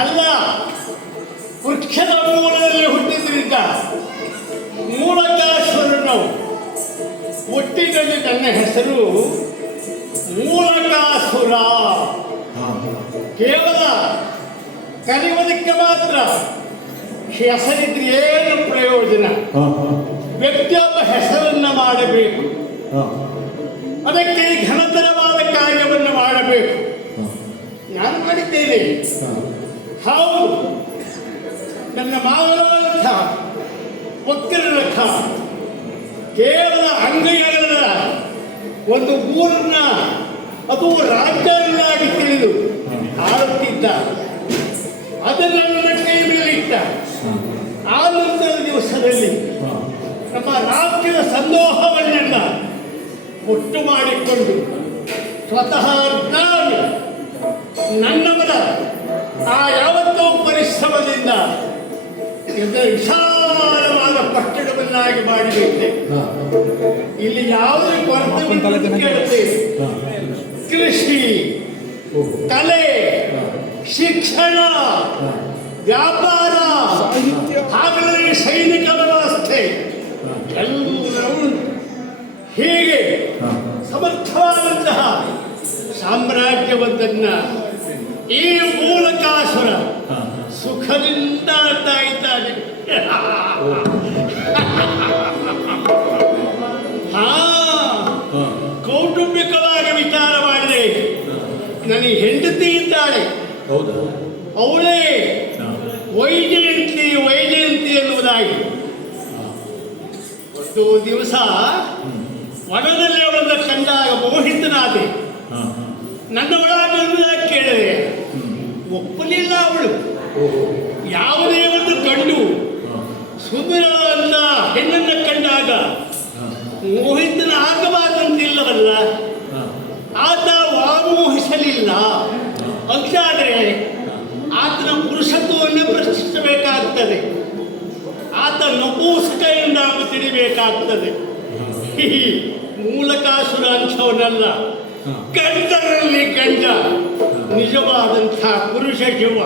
ಅಲ್ಲ, ವೃಕ್ಷದ ಮೂಲದಲ್ಲಿ ಹುಟ್ಟಿದ್ರಿಂದ ಮೂಲಕಾಸುರನು. ಒಟ್ಟಿನಲ್ಲಿ ನನ್ನ ಹೆಸರು ಮೂಲಕಾಸುರ. ಕೇವಲ ಕಲಿಯುವುದಕ್ಕೆ ಮಾತ್ರ ಹೆಸರಿದ್ರೆ ಏನು ಪ್ರಯೋಜನ? ವ್ಯಕ್ತಿಯೊಬ್ಬ ಹೆಸರನ್ನ ಮಾಡಬೇಕು, ಅದಕ್ಕೆ ಘನತರವಾದ ಕಾರ್ಯವನ್ನು ಮಾಡಬೇಕು. ನಾನು ಮಾಡಿದ್ದೇನೆ. ಹೌದು, ನನ್ನ ಮಾವನಂಥ ವಕ್ರರಥ ಕೇವಲ ಅಂಗೈಗಳ ಒಂದು ಊರನ್ನ, ಅದು ರಾಜ್ಯವನ್ನಾಗಿ ತಿಳಿದು ಆಳುತ್ತಿದ್ದ. ಅದನ್ನು ನನ್ನ ಕೈ ಮೇಲಿಟ್ಟ. ಆ ನಂತರದ ದಿವಸದಲ್ಲಿ ನಮ್ಮ ರಾಜ್ಯದ ಸಂದೋಹವನ್ನೆಲ್ಲ ಒಟ್ಟು ಮಾಡಿಕೊಂಡು ಸ್ವತಃ ನಾನು ನನ್ನವರ ಆ ಯಾವತ್ತೋ ಪರಿಶ್ರಮದಿಂದ ವಿಶಾಲವಾದ ಪಟ್ಟಣವನ್ನಾಗಿ ಮಾಡಿಬಿಟ್ಟೆ. ಇಲ್ಲಿ ಯಾವುದೇ ಕೊರತೆ ಕೃಷಿ, ಕಲೆ, ಶಿಕ್ಷಣ, ವ್ಯಾಪಾರ, ಹಾಗೆಯೇ ಸೈನಿಕ ವ್ಯವಸ್ಥೆ ಎಲ್ಲವೂ ಹೀಗೆ ಸಮರ್ಥವಾದಂತಹ ಸಾಮ್ರಾಜ್ಯವೊಂದನ್ನ ಈ ಮೂಲಕಾಸುರ ಸುಖದಿಂದ ಆಡ್ತಾ ಇದ್ದಾನೆ. ಕೌಟುಂಬಿಕವಾಗಿ ವಿಚಾರ ಮಾಡಿದೆ. ನನಗೆ ಹೆಂಡತಿ ಇದ್ದಾಳೆ, ಅವಳೇ ವೈಜಯಂತಿ ಎನ್ನುವುದಾಗಿ. ಒಂದು ದಿವಸ ವನದಲ್ಲಿ ಅವಳನ್ನು ಕಂಡಾಗ ಮೋಹಿತನಾದೆ. ನನ್ನ ಒಳಗೆ ಕೇಳಿದೆ, ಒಪ್ಪಲಿಲ್ಲ ಅವಳು. ಯಾವುದೇ ಒಂದು ಗಂಡು ಸುಂದರವಾದ ಹೆಣ್ಣನ್ನು ಕಂಡಾಗ ಮೋಹಿತನ ಆಗಬಾರದಂತಿಲ್ಲವಲ್ಲ, ಆತ ವಾಮೋಹಿಸಲಿಲ್ಲ. ಅಂತಾದರೆ ಆತನ ಪುರುಷತ್ವವನ್ನು ಪ್ರಶ್ನಿಸಬೇಕಾಗ್ತದೆ, ಆತ ನಪೂಸಕ ಎಂದಾಗಿ ತಿಳಿಬೇಕಾಗ್ತದೆ. ಮೂಲಕಾಸುರ ಅಂಶವನಲ್ಲ, ಗಂಡರಲ್ಲಿ ಗಂಡ, ನಿಜವಾದಂಥ ಪುರುಷ ಶಿವ.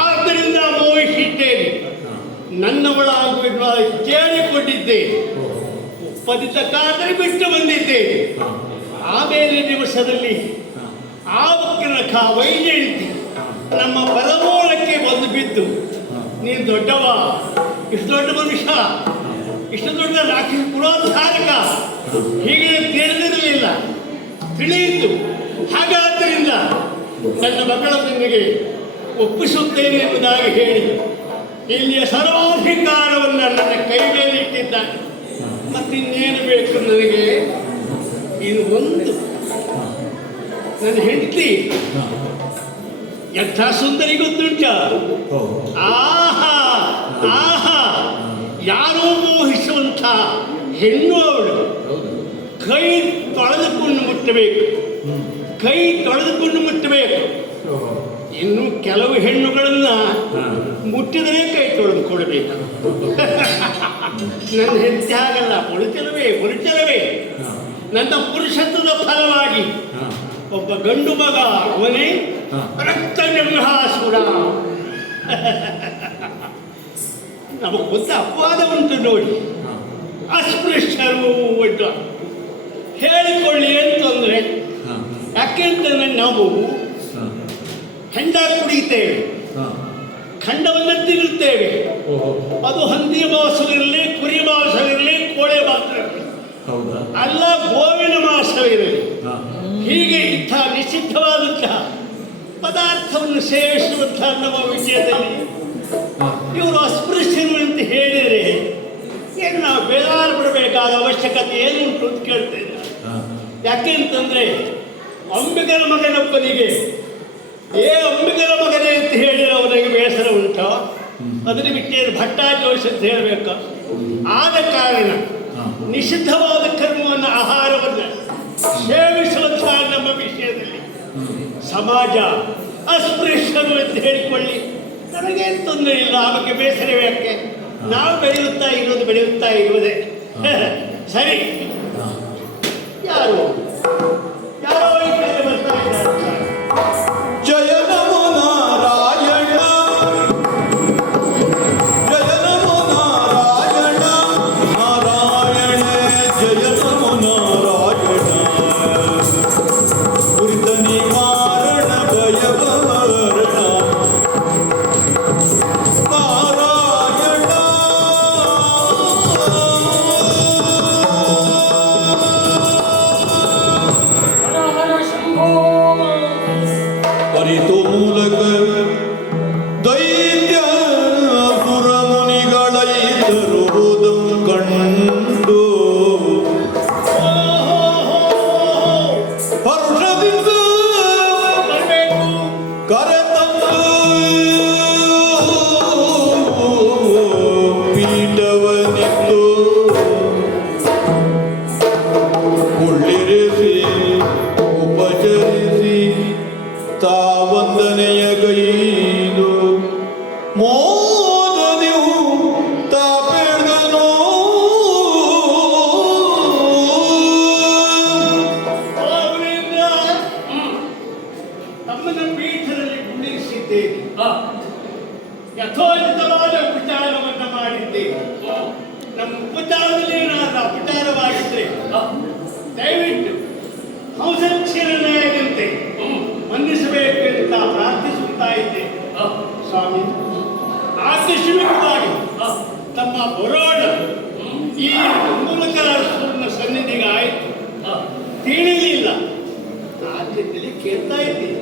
ಆದ್ದರಿಂದ ಮೋಹಿಸಿದ್ದೇನೆ, ನನ್ನವಳಾಗುವ ಕೇಳಿಕೊಂಡಿದ್ದೇನೆ. ಒಪ್ಪದಿದ್ದ ಕಾದರೆ ಬಿಟ್ಟು ಬಂದಿದ್ದೇನೆ. ಆಮೇಲೆ ದಿವಸದಲ್ಲಿ ಆ ವಕ್ರರಥ ವೈಜಯಂತಿ ನಮ್ಮ ಪರಮೂಲಕ್ಕೆ ಬಂದು ಬಿದ್ದು, ನೀನು ದೊಡ್ಡವ, ಇಷ್ಟು ದೊಡ್ಡ ಮನುಷ್ಯ, ಇಷ್ಟು ದೊಡ್ಡ ರಾಕ್ಷಸ ಪುರೋದ್ಧಾರಕ, ಹೀಗೆ ತಿಳಿದಿರಲಿಲ್ಲ. ತಿಳಿಯಿತು. ಹಾಗಾದ್ದರಿಂದ ನನ್ನ ಮಕ್ಕಳೊಂದಿಗೆ ಒಪ್ಪಿಸುತ್ತೇನೆ ಎಂಬುದಾಗಿ ಹೇಳಿ ಇಲ್ಲಿಯ ಸರ್ವಾಧಿಕಾರವನ್ನು ನನ್ನ ಕೈ ಮೇಲೆ ಇಟ್ಟಿದ್ದಾನೆ. ಮತ್ತಿನ್ನೇನು ಬೇಕು ನನಗೆ? ಇದು ಒಂದು ನನ್ನ ಹೆಂಡತಿ ಎಂಥ ಸುಂದರಿ ಗೊತ್ತುಂಟ. ಆಹಾ ಆಹಾ, ಯಾರೋ ಮೋಹಿಸುವಂಥ ಹೆಣ್ಣು ಅವಳು. ಕೈ ತೊಳೆದುಕೊಂಡು ಮುಟ್ಟಬೇಕು, ಕೈ ತೊಳೆದುಕೊಂಡು ಮುಟ್ಟಬೇಕು. ಇನ್ನು ಕೆಲವು ಹೆಣ್ಣುಗಳನ್ನ ಮುಟ್ಟಿದರೆ ಕೈ ತೊಳೆದು ಕೊಡಬೇಕು. ನನ್ನ ಹೆಂಡತಿ ಆಗಲ್ಲ, ಮುರುಚಲವೇ ನನ್ನ ಪುರುಷತ್ವದ ಫಲವಾಗಿ ಒಬ್ಬ ಗಂಡು ಮಗ, ಅವನೇ ರಕ್ತ ಜಂಘಾಸುರ. ನಮಗೆ ಒಂದು ಅಪವಾದ ಉಂಟು ನೋಡಿ, ಅಸ್ಪೃಶ್ಯರು ಒಡ್ಡ ಹೇಳಿಕೊಳ್ಳಿ ಅಂತಂದ್ರೆ. ಯಾಕೆಂತಂದ್ರೆ ನಾವು ಹೆಂಡ ಕುಡಿಯುತ್ತೇವೆ, ಖಂಡವನ್ನು ತಿನ್ನುತ್ತೇವೆ. ಅದು ಹಂದಿ ಮಾಂಸವಿರಲಿ, ಕುರಿ ಮಾಂಸವಿರಲಿ, ಕೋಳಿ ಮಾಂಸ ಅಲ್ಲ ಗೋವಿನ ಮಾಸವಿರಲಿ. ಹೀಗೆ ಇಂಥ ನಿಷಿದ್ಧವಾದಂತಹ ಪದಾರ್ಥವನ್ನು ಸೇವಿಸುವಂತಹ ನಮ್ಮ ವಿಷಯದಲ್ಲಿ ಇವರು ಅಸ್ಪೃಶ್ಯರು ಅಂತ ಹೇಳಿದರೆ ಏನು ನಾವು ಬೇಜಾರು ಪಡಬೇಕಾದ ಅವಶ್ಯಕತೆ ಏನುಂಟು ಅಂತ ಕೇಳ್ತೇನೆ. ಯಾಕೆಂತಂದ್ರೆ ಅಂಬಿಗರ ಮಗನೊಬ್ಬನಿಗೆ ಅಂಬಿಗರ ಮಗನೇ ಅಂತ ಹೇಳಿದ್ರೆ ಅವನಿಗೆ ಬೇಸರ ಉಂಟು, ಅದನ್ನು ಬಿಟ್ಟೇನು ಭಟ್ಟಾಜೋಷ ಅಂತ ಹೇಳಬೇಕು. ಆದ ಕಾರಣ ನಿಷಿದ್ಧವಾದ ಕರ್ಮವನ್ನು ಆಹಾರವನ್ನು ಸೇವಿಸುವಂತಹ ನಮ್ಮ ವಿಷಯದಲ್ಲಿ ಸಮಾಜ ಅಸ್ಪೃಶ್ಯರು ಅಂತ ಹೇಳಿಕೊಳ್ಳಿ, ನಮಗೇನು ತೊಂದರೆ ಇಲ್ಲ. ಆ ಬಗ್ಗೆ ಬೇಸರ ಯಾಕೆ? ನಾವು ಬೆಳೆಯುತ್ತಾ ಇರುವುದೇ ಸರಿ. ಯಾರೋ ಈ ಕಡೆ ಬರ್ತಾ ಇದ್ದಾರೆ. ಜಯ ನಮೋ ನಾರಾಯಣ, ಜಯ ನಮೋ ನಾರಾಯಣ, ನಾರಾಯಣ ಜಯ ನಮೋ ನಾರಾಯಣ. ಕುರಿತ ನಿವಾರಣ ಭಯವರಣ ನಾರಾಯಣ. ಪರಿತು ಮೂಲಕ ದೈತ್ಯ ಸುರಮುನಿಗಳೈತರುವುದಂ ಕಂಡು ಹರ್ಷದಿಂದ ಕರೆತಂದು ಪೀಠವನಿತ್ತು ಉಳ್ಳಿರಿಸಿ ಉಪಚರಿಸಿ ತಾವಂದನೆಯ ಗೈದು ಮೋದನೆಯು ತಾಪೆರ್ದನೋ. ತಮ್ಮನ ಪೀಠದಲ್ಲಿ ಕುಳ್ಳಿರಿಸಿದ್ದೇನೆ, ಯಥೋಚಿತವಾದ ಉಪಚಾರವನ್ನು ಮಾಡಿದ್ದೇನೆ. ನಮ್ಮ ಉಪಚಾರದಲ್ಲಿ ಏನಾದರೂ ಅಪಚಾರವಾಗಿದ್ರೆ ದಯವಿಟ್ಟು ಹಂಸಕ್ಷೀರನಾಯಕಂತೆ ಮನ್ನಿಸಬೇಕು ಅಂತ ಪ್ರಾರ್ಥಿಸುತ್ತಾ ಇದ್ದೆ. ಸ್ವಾಮಿ ಆಕಸ್ಮಿಕವಾಗಿ ತಮ್ಮ ಬರೋಣ ಈ ಮೂಲಕರಾಷ್ಟ್ರನ ಸನ್ನಿಧಿಗೆ ಆಯಿತು, ತಿಳಿಲಿಲ್ಲ. ಆದ್ರಿಂದಲೇ ಕೇಳ್ತಾ ಇದ್ದೀನಿ.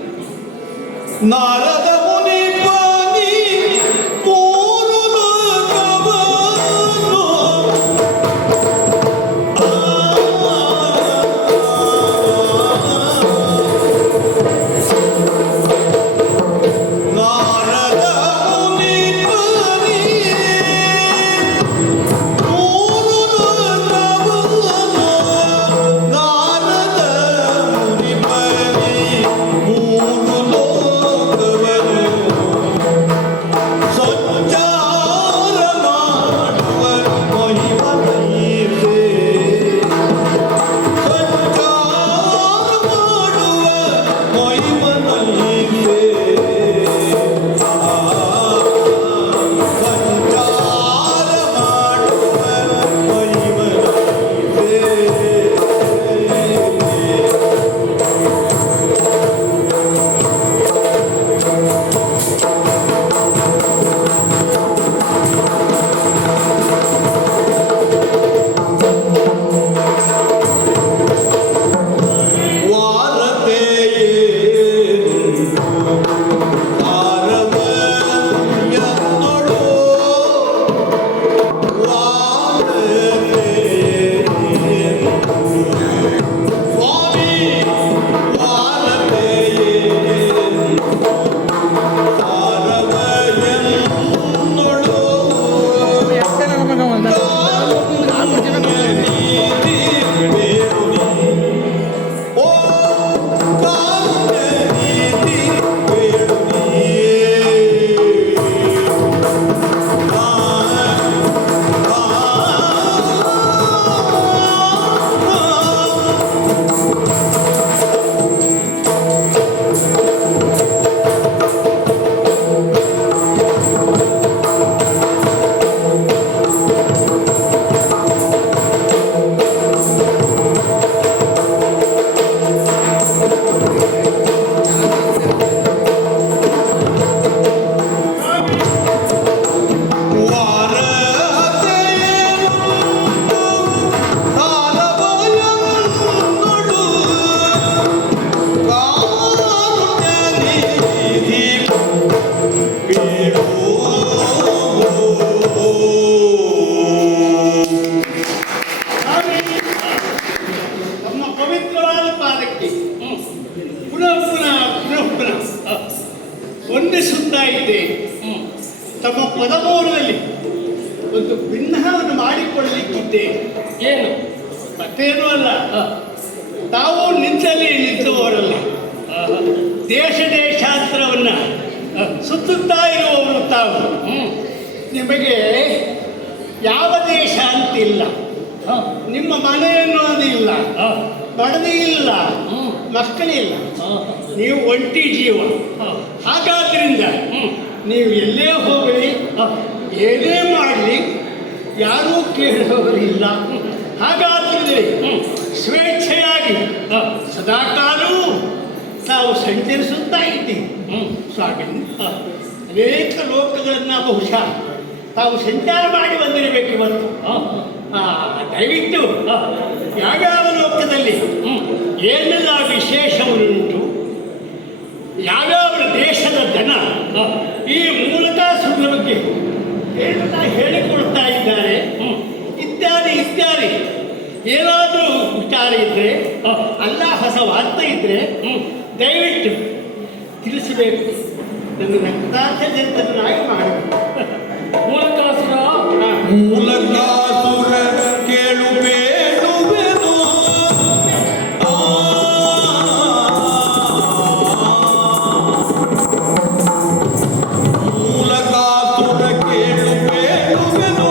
ನಾರದ ಮುನಿ ಪಾನಿ ಮೂರು ಲೋಕವನ್ನು ನಾರದ ಮುನಿ ಪಾನಿ ಮೂರು ಲೋಕವನ್ನು, ನಾರದ ಮುನಿ ಪಾನಿ ಮೂರು ಲೋಕವನ್ನು ಒಂದು ಭಿನ್ನವನ್ನು ಮಾಡಿಕೊಳ್ಳಲಿಕ್ಕಿದ್ದೆ. ಏನು? ಮತ್ತೇನೂ ಅಲ್ಲ, ಹ. ತಾವು ನಿಂತಲ್ಲಿ ನಿಂತುವವರಲ್ಲ, ದೇಶ ದೇಶಾಂತರವನ್ನ ಸುತ್ತುತ್ತಾ ಇರುವವರು ತಾವು. ನಿಮಗೆ ಯಾವ ದೇಶ ಅಂತಿಲ್ಲ, ಹ. ನಿಮ್ಮ ಮನೆ ಅನ್ನೋದಿಲ್ಲ, ಹ. ಬಡದಿ ಇಲ್ಲ, ಹ್ಮ್. ಮಕ್ಕಳಿಲ್ಲ, ಹ. ನೀವು ಒಂಟಿ ಜೀವ. ಹ. ಹಾಗಾದ್ರಿಂದ ಹ್ಮ್. ನೀವು ಎಲ್ಲೇ ಹೋಗಲಿ, ಹ. ಏನೇ ಮಾಡಲಿ ಯಾರೂ ಕೇಳುವವರಿಲ್ಲ. ಹಾಗಾದ್ರೆ ಸ್ವೇಚ್ಛೆಯಾಗಿ ಹ. ಸದಾಕಾಲವೂ ತಾವು ಸಂಚರಿಸುತ್ತಾ ಇದ್ದೀವಿ. ಸ್ವಾಮಿ, ಅನೇಕ ಲೋಕಗಳನ್ನ ಬಹುಶಃ ತಾವು ಸಂಚಾರ ಮಾಡಿ ಬಂದಿರಬೇಕು ಇವತ್ತು. ದಯವಿಟ್ಟು ಯಾವ್ಯಾವ ಲೋಕದಲ್ಲಿ ಏನೆಲ್ಲ ವಿಶೇಷವನ್ನುಂಟು, ಯಾವ್ಯಾವ ದೇಶದ ಜನ ಈ ಮೂಲಕಾಸುರನ ಬಗ್ಗೆ ಏನೆಲ್ಲ ಹೇಳಿಕೊಡ್ತಾ ಇದ್ದಾರೆ ಇತ್ಯಾದಿ ಇತ್ಯಾದಿ. ಏನಾದರೂ ವಿಚಾರ ಇದ್ರೆ, ಅಲ್ಲ ಹೊಸ ವಾರ್ತೆ ಇದ್ರೆ ದಯವಿಟ್ಟು ತಿಳಿಸಬೇಕು. ನನ್ನ ರಕ್ತಾರ್ಥಜಂತನಾಗಿ ಮಾಡಬೇಕು. ಮೂಲಕಾಸುರ ಮೂಲಕಾಸುರ ಕೇಳು ಬೇಡುವೆನು. ಮೂಲಕಾಸುರ ಕೇಳು ಬೇಡುವೆನು.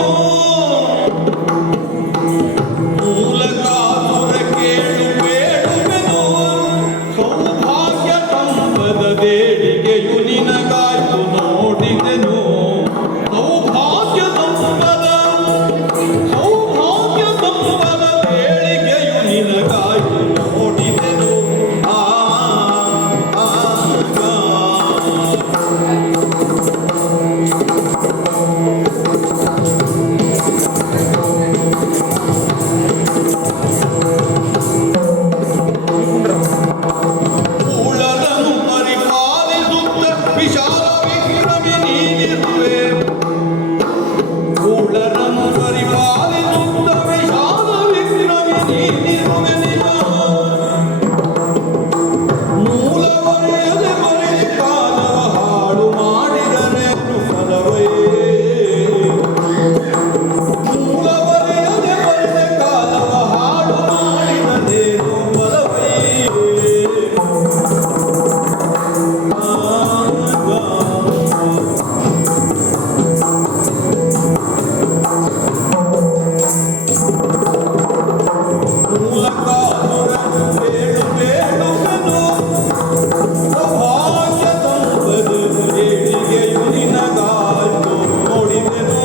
ಮೂಲಕಾಸುರ ಕೇಳು ಬೇಡುವೆನು. ಸೌಭಾಗ್ಯ ಸಂಪದ ದೇಡಿಗೆಯು ನಿನಗಾಯ್ತು ನೋಡಿದೆನು. ಸೌಭಾಗ್ಯ ಸಂಪದ ಬೇಡಿಗೆಯು ನಿನಗಾಯ್ತು ನೋಡಿದೆನು. ಆ ಆ, ಆ. ಉಳದನು ಪರಿಪಾಲಿಸುತ್ತ ವಿಶಾಲ ವಿಕ್ರಮಿ ನೀನಿರುವೆ. ಉಳದನು ಪರಿಪಾಲಿಸುತ್ತ ವಿಶಾಲ ವಿಕ್ರಮಿ ನೀನಿರುವೆ. ನಿಜ ಮೂಲವರೆಯದೆ ಬರೆದು ಕಾಲವ ಹಾಳು ಮಾಡಿದರೇನು ಫಲವೇ. ಮೂಲವರೆಯದೆ ಬರೆದ ಕಾಲವ ಹಾಳು ಮಾಡಿದರೇನು ಫಲವೇ. ಮೂಲಕಾಸುರ ಬೇಡು ಬೇಡುವೆನು. ಸೌಭಾಗ್ಯ ಸಂಪದ ಏಳಿಗೆಯು ನಿನಗಾಯ್ತು ನೋಡಿದೆನು.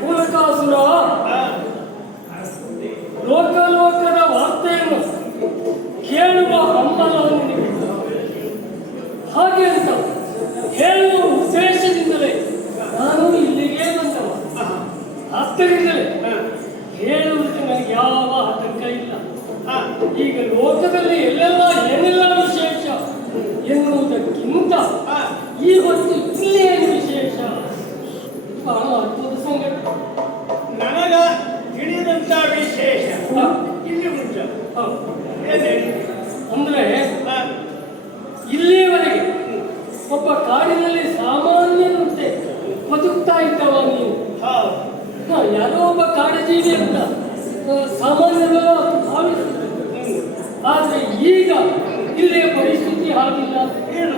ಮೂಲಕಾಸುರ ಲೋಕಲೋಕದ ವಾರ್ತೆಯನ್ನು ಕೇಳುವ ಹಂಬಲ ನಿನಗೆ. ಹಾಗೆ ಅಂತ ಹೇಳುವ ಉದ್ದೇಶದಿಂದಲೇ ನಾನು ಇಲ್ಲಿಗೆ ಬಂದವ. ಆದ್ದರಿಂದಲೇ ಹೇಳುವುದಕ್ಕೆ ನನಗೆ ಯಾವ ಆತಂಕ ಇಲ್ಲ. ಈಗ ಲೋಕದಲ್ಲಿ ಎಲ್ಲೆಲ್ಲ ಏನೆಲ್ಲ ವಿಶೇಷ ಎನ್ನುವುದಕ್ಕಿಂತ ಈ ಹೊತ್ತು ಇಲ್ಲಿಯೇ ವಿಶೇಷ. ಬಹಳ ಅದ್ಭುತ ಸಂಗತಿ. ನನಗ ತಿಳಿದಂತ ವಿಶೇಷ ಇಲ್ಲಿ ಉಂಟು. ಏನೇನು? ಅಂದ್ರೆ ಇಲ್ಲಿಯವರೆಗೆ ಒಬ್ಬ ಕಾಡಿನಲ್ಲಿ ಸಾಮಾನ್ಯನಂತೆ ಬದುಕ್ತಾ ಇದ್ದವ ನೀನು. ಹೌದು. ಯಾರೋ ಒಬ್ಬ ಕಾಡಜೀವಿ ಅಂತ ಸಾಮಾನ್ಯರು ಭಾವಿಸಿದ್ರು. ಆದ್ರೆ ಈಗ ಇಲ್ಲಿಯ ಪರಿಸ್ಥಿತಿ ಹಾಗಿಲ್ಲ. ಏನು?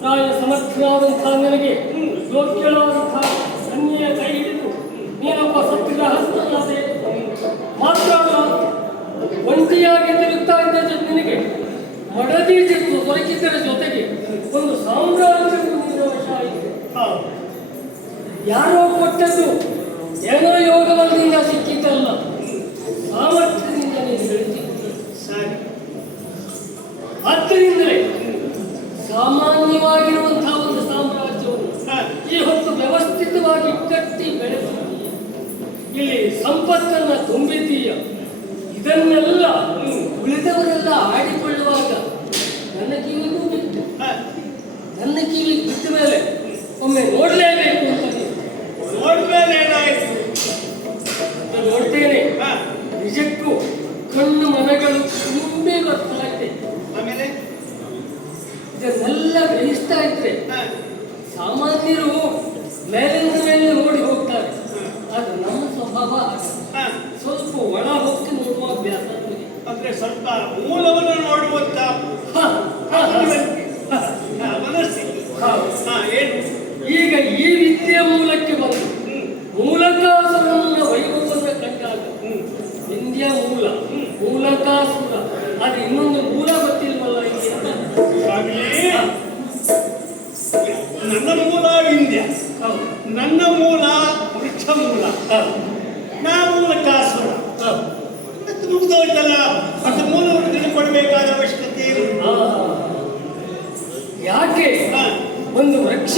ಪ್ರಾಯ ಸಮರ್ಥನಾದಂತಹ ನನಗೆ ಯೋಗ್ಯಳಾದಂತಹ ಕನ್ಯೆಯ ಕೈ ಹಿಡಿದು ನೀನೊಬ್ಬ ಸತ್ಯಗೃಹಸ್ಥನಾದೆ. ಮಾತ್ರ ಅಲ್ಲ, ಒಂಟಿಯಾಗಿ ತಿರುಗ್ತಾ ಇದ್ದ ನಿನಗೆ ಮಡದಿ ದೊರಕಿದ್ದರ ಜೊತೆಗೆ ಒಂದು ಸಾಮ್ರಾಜ್ಯವು ನಿನ್ನ ವಶ ಆಯಿತು. ಹೌದು. ಯಾರೋ ಕೊಟ್ಟದ್ದು ಏನೋ ಯೋಗವಲ್ಲಿಂದ ಸಿಕ್ಕಿದ್ದಲ್ಲ, ಸಾಮರ್ಥ್ಯದಿಂದ ನೀನು ಬೆಳೆಸಿದ್ದು. ಸರಿ. ಆದ್ದರಿಂದಲೇ ಸಾಮಾನ್ಯವಾಗಿರುವಂತಹ ಒಂದು ಸಾಮ್ರಾಜ್ಯವನ್ನು ಈ ಹೊತ್ತು ವ್ಯವಸ್ಥಿತವಾಗಿ ಕಟ್ಟಿ ಬೆಳೆಸಿದ್ದೀಯ. ಇಲ್ಲಿ ಸಂಪತ್ತನ್ನ ತುಂಬಿದ್ದೀಯ. ಇದನ್ನೆಲ್ಲ ಉಳಿದವರೆಲ್ಲ ಆಡಿಕೊಳ್ಳುವಾಗ ನನ್ನ ಕಿವಿಗೂ ಬಿಟ್ಟು ನನ್ನ ಕಿವಿ ಬಿಟ್ಟ ಮೇಲೆ ಒಮ್ಮೆ ನೋಡಲೇಬೇಕು ಅಂತ ನೋಡ್ಮೇಲೆ ಏನಾಯ್ತು? ನೋಡ್ತೇನೆ. ನಿಜಕ್ಕೂ ಕಣ್ಣು ಮನಗಳು ಗ್ರಹಿಸ್ತಾ ಇದ್ರೆ ಹ, ಸಾಮಾನ್ಯರು ಮೇಲಿಂದ ಮೇಲೆ ನೋಡಿ ಹೋಗ್ತಾರೆ. ಅದು ನಮ್ಮ ಸ್ವಭಾವ ಹಾಗೆ. ಹ. ಸ್ವಲ್ಪ ಒಳ ಹೋಗಿ ನೋಡುವ ಅಭ್ಯಾಸ ನಮಗೆ. ಅಂದ್ರೆ ಸ್ವಲ್ಪ ಮೂಲವನ್ನು ನೋಡುವಂತ ಹ, ಹ, ಹ. ಮನಸ್ಸಿಗೆ. ಹೌದು. ಹಾ, ಏನು? ಈಗ ಈ ವಿದ್ಯೆಯ ಮೂಲಕ್ಕೆ ಬಂದು ಮೂಲಕಾಸುರನ ವೈಭವವನ್ನು ಕಂಡಾಗ ವಿದ್ಯಾ ಮೂಲ ಮೂಲಕಾಸುರ ಅದು ಇನ್ನೊಂದು ಮೂಲ ಗೊತ್ತಿಲ್ವಲ್ಲ ಇಲ್ಲಿ ಅಂತ. ಸ್ವಾಮಿ, ನನ್ನ ಮೂಲ ವಿಂಧ್ಯ, ಹೌದು. ನನ್ನ ಮೂಲ ವೃಕ್ಷ ಮೂಲ, ಹೌದು. ನಾ ಮೂಲಕಾಸುರ. ಹೌದು. ಮತ್ತೆ ಮುಗಿದೋಯ್ತಲ್ಲ, ಮತ್ತೆ ಮೂಲವನ್ನು ತಿಳ್ಕೊಳ್ಬೇಕಾದ ಅವಶ್ಯಕತೆ ಏನು? ಆ, ಯಾಕೆ ಹ, ಒಂದು ವೃಕ್ಷ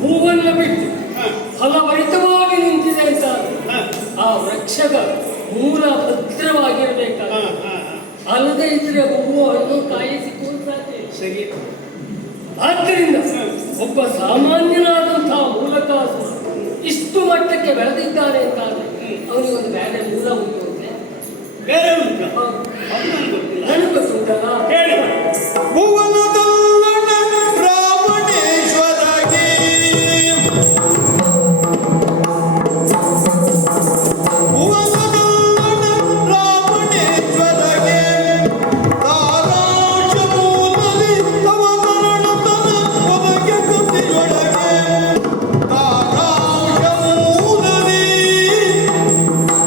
ಹೂವನ್ನು ಬಿಟ್ಟು ಹ, ಫಲಭರಿತವಾಗಿ ನಿಂತಿದೆ ಅಂತ ಹ, ಆ ವೃಕ್ಷದ ಮೂಲ ಭದ್ರವಾಗಿರಬೇಕಾಗ, ಹ, ಹ, ಹ. ಅಲ್ಲದೆ ಇದ್ರೆ ಹೂವು ಹಣ್ಣು ಕಾಯಿ ಸಿಕ್ಕುವುದು ಸಾಧ್ಯ ಇಲ್ಲ. ಸರಿ. ಆದ್ದರಿಂದ ಒಬ್ಬ ಸಾಮಾನ್ಯನಾದಂತಹ ಮೂಲಕಾಸುರ ಇಷ್ಟು ಮಟ್ಟಕ್ಕೆ ಬೆಳೆದಿದ್ದಾನೆ ಅಂತಾದ್ರೆ ಅವನಿಗೆ ಒಂದು ಬೇರೆ ಮೂಲ ಉಂಟು ಅಂದ್ರೆ ಬೇರೆ ಉಂಟು? ಅದು ನನಗೆ ಗೊತ್ತಿಲ್ಲ. ನನಗೆ ಗೊತ್ತುಂಟಲ್ಲ. ಹೇಳಿ. ಭುವನದಲ್ಲಣ ರಾವಣೇಶ್ವರಗೆ ಭುವನದಲ್ಲಣ ರಾವಣೇಶ್ವರಗೆ ತಾರಾಶ ಮೂಲಲಿ ತವ ಕರಣತನ ಒದಗೆ ಕುತಿಯೊಳಗೆ ತಾರಾಶ ಮೂಲಲಿ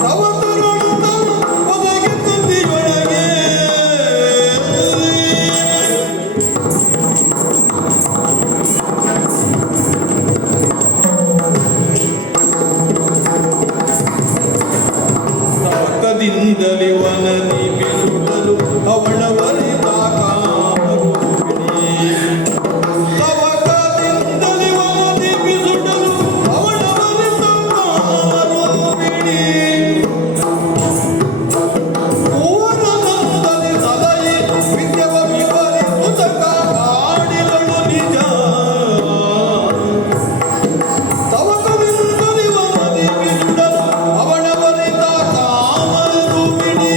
ತವ ಕರಣತನ ಒದಗೆ ಕುತಿಯೊಳಗೆ ತವಕದಿಂದಲಿ ವನನಿ ಬಿಸುಡಲು ಅವಳವರಿತ ಕಾಮರೂಪಿಣಿ ತವಕದಿಂದಲಿ ವನನಿ ಬಿಸುಡಲು ಅವಳವರಿತ ಕಾಮರೂಪಿಣಿ ಪೂರ್ಣನಂದಲಿ ಸಲಹಿ ವಿದ್ಯವ ವಿಪರೀತ ಕಾಡಿದಳು ನಿಜ ತವಕದಿಂದಲಿ ವನನಿ ಬಿಸುಡಲು ಅವಳವರಿತ ಕಾಮರೂಪಿಣಿ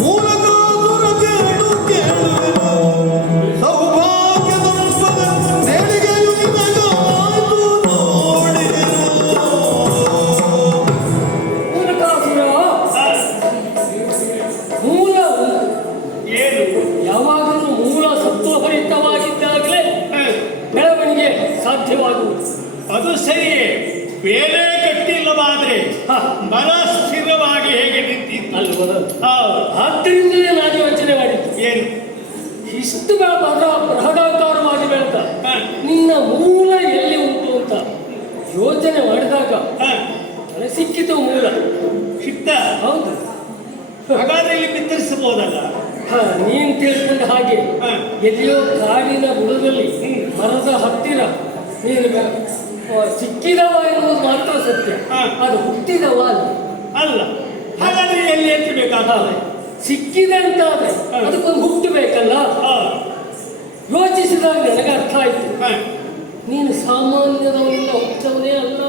ಮೂಲಕಾಸುರ ಕೇಳು ಕೇಳುವೆನು ಸೌಭಾಗ್ಯದ ಪದ ನೇಡಿಗೆಯು ನಿನಗಾಯ್ತು ನೋಡಿರು ಮೂಲಕಾಸುರ ಮೂಲ ಏನು? ಯಾವಾಗಲೂ ಮೂಲ ಸತ್ವಭರಿತವಾಗಿದ್ದಾಗಲೇ ಹ, ಬೆಳವಣಿಗೆ ಸಾಧ್ಯವಾಗುವುದು. ಅದು ಸರಿಯೇ. ಬೇರೆ ಗಟ್ಟಿಲ್ಲವಾದ್ರೆ ಹ, ಮರ ಸ್ಥಿರವಾಗಿ ಹೇಗೆ ನಿಂತಿತ್ತು? ಅಲ್ವಲ್ಲ? ಹೌದು. ಆದ್ದರಿಂದಲೇ ನಾನು ಯೋಚನೆ ಮಾಡಿದ್ದು, ಏನು? ಇಷ್ಟು ಬೃಹದಾಕಾರವಾಗಿ ಬೆಳೆದ ಹ, ನಿನ್ನ ಮೂಲ ಎಲ್ಲಿ ಉಂಟು ಅಂತ ಯೋಚನೆ ಮಾಡಿದಾಗ ಹ, ನನಗೆ ಸಿಕ್ಕಿತು ಮೂಲ. ಸಿಕ್ತ? ಹೌದು. ಹಾಗಾದ್ರೆ ಇಲ್ಲಿ ಬಿತ್ತರಿಸಬಹುದಲ್ಲ? ಹ, ನೀನು ತಿಳ್ಕೊಂಡ ಹಾಗೆ ಹ, ಎಲ್ಲಿಯೋ ಕಾಡಿನ ಬುಡದಲ್ಲಿ ಮರದ ಹತ್ತಿರ ನೀನು ಸಿಕ್ಕಿದವ ಎನ್ನುವುದು ಮಾತ್ರ ಸತ್ಯ. ಹ. ಅದು ಹುಟ್ಟಿದವ ಅಲ್ಲ. ಅಲ್ಲ. ಹಾಗಾದ್ರೆ ಎಲ್ಲಿ ಎತ್ತಬೇಕಾಗ್ತದೆ? ಸಿಕ್ಕಿದೆ ಅಂತಾದ್ರೆ ಹ. ಅದಕ್ಕೊಂದು ಹುಟ್ಟಬೇಕಲ್ಲ. ಹೌದು. ಯೋಚಿಸಿದಾಗ ನನಗೆ ಅರ್ಥ ಆಯ್ತು, ಹ, ನೀನು ಸಾಮಾನ್ಯದವನಿಂದ ಹುಟ್ಟಿದವನೇ ಅಲ್ಲ.